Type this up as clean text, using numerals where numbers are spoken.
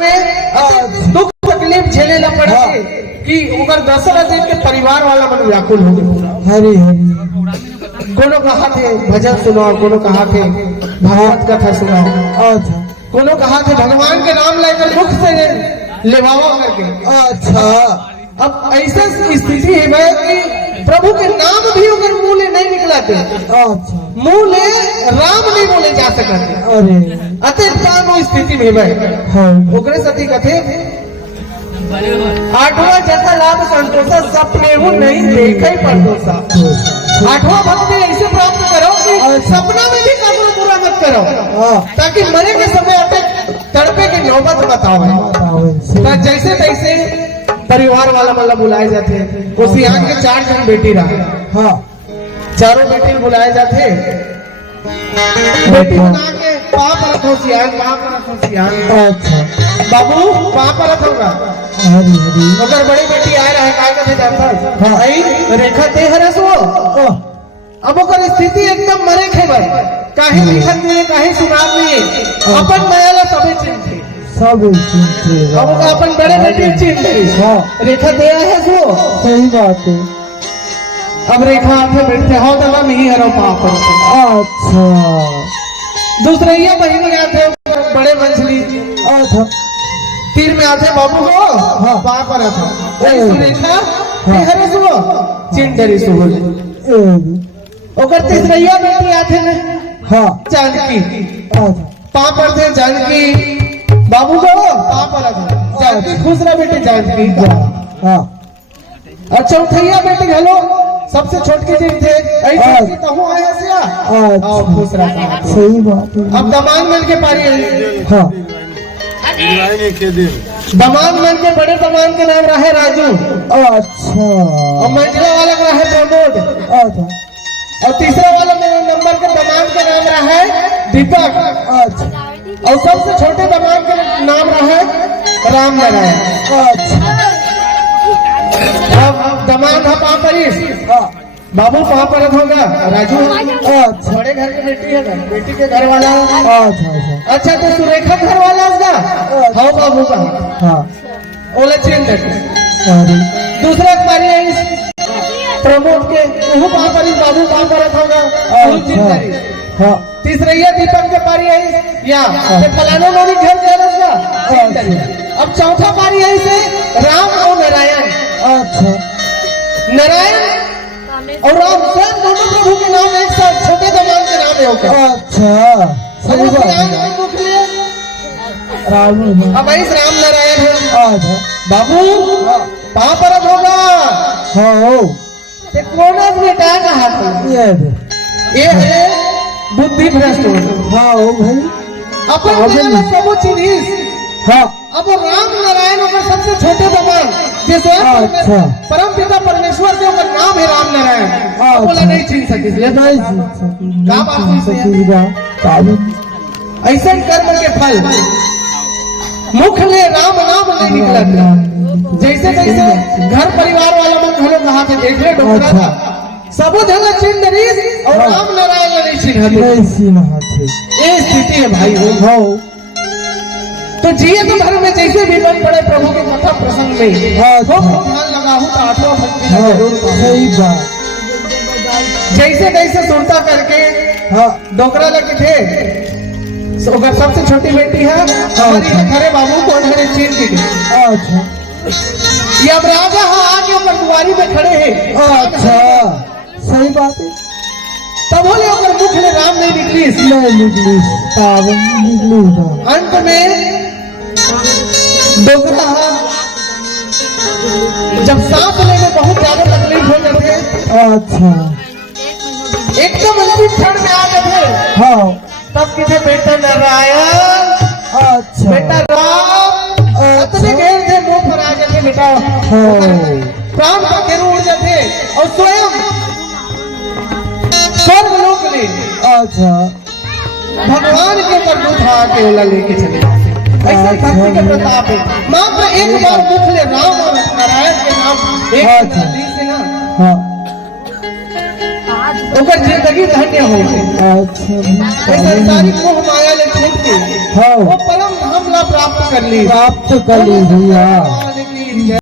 में दुख तकलीफ झेले ला पड़े कि ओकर दशरथ के परिवार वाला मन व्याकुल हो गए। हरी हरी कोनो कहा थे भजन सुनाओ, कोनो कहा थे भागवत कथा सुनाओ, अच्छा कोनो कहा थे भगवान के नाम लेकर मुख से लेवावा करके। अच्छा अब ऐसा स्थिति है भाई कि प्रभु के नाम भी अगर मुंह ले नहीं निकलाते, अच्छा मुंह ले राम नहीं बोले जा सकते। अरे अत्यंत स्थिति में भाई हाँ ओकरे सती कथे आठवां जैसा लाभ संतोषा सपने वो नहीं देखे परदोषा। आठवां भक्ति ऐसे प्राप्त करो कि सपना में भी काम पूरा मत करो, ताकि मरे के समय अटक तड़पे की नौबत बताओ। जैसे तैसे परिवार वाला मतलब बुलाए जाते हैं। वो सियान के 4 जन बेटी रहा, हाँ चारों बेटी बुलाए जाते। बेटी बना के पाप रखो सियान, पाप रखो सियान। अच्छा बाबू पाप रख होगा। हरी हरी अगर बड़ी बेटी आ रहा है काय कथे जानता हाँ। आई रेखा ते हरस वो। अब ओकर स्थिति एकदम मरे खे भाई, काहे लिखत नहीं काहे सुनात नहीं, अपन मायाला सबे चिंते सब चिंते। अब अपन बड़े बेटी चिंते हाँ रेखा दे है सो। सही बात है। अब रेखा आके बैठते हो दवा नहीं हरो पाप। अच्छा दूसरे ये महीने आते बड़े मंझली, अच्छा तीर में आते बाबू को हाँ। पाप रखो रेखा हरे सो चिंतरी सो ओकर तीसरैया बेटी आते न हाँ जानकी। अच्छा पाप थे जानकी बाबू को पाप रखो जानकी खुश रह बेटी जानकी। हाँ और चौथैया बेटी हेलो सबसे छोटकी जी थे ऐसे कहूँ आया से आओ खुश रहा। सही बात है। अब दमान मन के पारी है। हाँ दमान मन के बड़े दमान के नाम रहे राजू, अच्छा और मंजिला वाला का रहे प्रमोद, अच्छा और तीसरा वाला मेरे नंबर के दमान का नाम रहा है दीपक, अच्छा और सबसे छोटे दमान का नाम रहा है राम नारायण। अच्छा अब दमान है पापरिश, हाँ बाबू वहाँ पर होगा राजू अच्छा बड़े घर की बेटी है ना, बेटी के घर वाला। अच्छा अच्छा अच्छा तो सुरेखा घर वाला उसका हाँ बाबू का हाँ ओला चेंज अरे दूसरा पारी है इस प्रमोद के वो वहाँ पर इस बाबू वहाँ पर होगा। हाँ तीसरा दीपक के पारी है या फलाना लोग घर जा रहा। अब चौथा पारी है इसे राम और नारायण। अच्छा नारायण और राम स्वयं दोनों प्रभु के नाम एक साथ छोटे दमान के नाम है होगा। अच्छा सही बात है। राम अब इस राम नारायण है। अच्छा बाबू वहाँ पर होगा हाँ ते कोना बेटा का हाथ ये है बुद्धि भ्रष्ट हो। हाँ भाई अपन सब चीज हाँ अब राम नारायण होकर सबसे छोटे दमान जैसे अच्छा परम पिता परमेश्वर के ऊपर नाम है राम नारायण। बोला नहीं छीन सकी ऐसे कर्म के फल मुख ले राम नाम नहीं निकला। जैसे जैसे घर परिवार वाला मन घरों कहा थे देख ले डोकरा था सबो जगह चिन्ह नरीस और राम नारायण नहीं चिन्हते। ये स्थिति है भाई हो। तो जिए तो घर में जैसे भी बन पड़े प्रभु के कथा प्रसंग में ध्यान लगाऊं तो आठवां भक्ति सही बात। जैसे जैसे सुनता करके डोकरा लगे थे अगर सबसे छोटी बेटी है हमारी घरे बाबू को घरे चीन की। अच्छा ये अब राजा आके ऊपर दुआरी में खड़े हैं। अच्छा सही बात है। तब बोले अगर मुख में राम नहीं निकली अंत में डोकरा जब सांस लेने में बहुत ज्यादा तकलीफ हो जाते। अच्छा एकदम अंतिम क्षण में आ जाते हाँ तब किसे बेटा नारायण अच्छा बेटा राम इतने घेर थे मुंह पर आ जाते बेटा प्राण का घेर उड़ जाते और स्वयं स्वर्ग लोक में अच्छा भगवान के ऊपर दूध आके ओला लेके चले जाते। ऐसे भक्ति के प्रताप है। मात्र एक बार मुख ले राम और नारायण के नाम एक से ना हाँ ओकर जिंदगी धन्य हो गई। अच्छा संसारिक मोह माया ले छूट के वो परम धाम पूरा प्राप्त कर ली। प्राप्त कर ली भैया। भगवान की जय।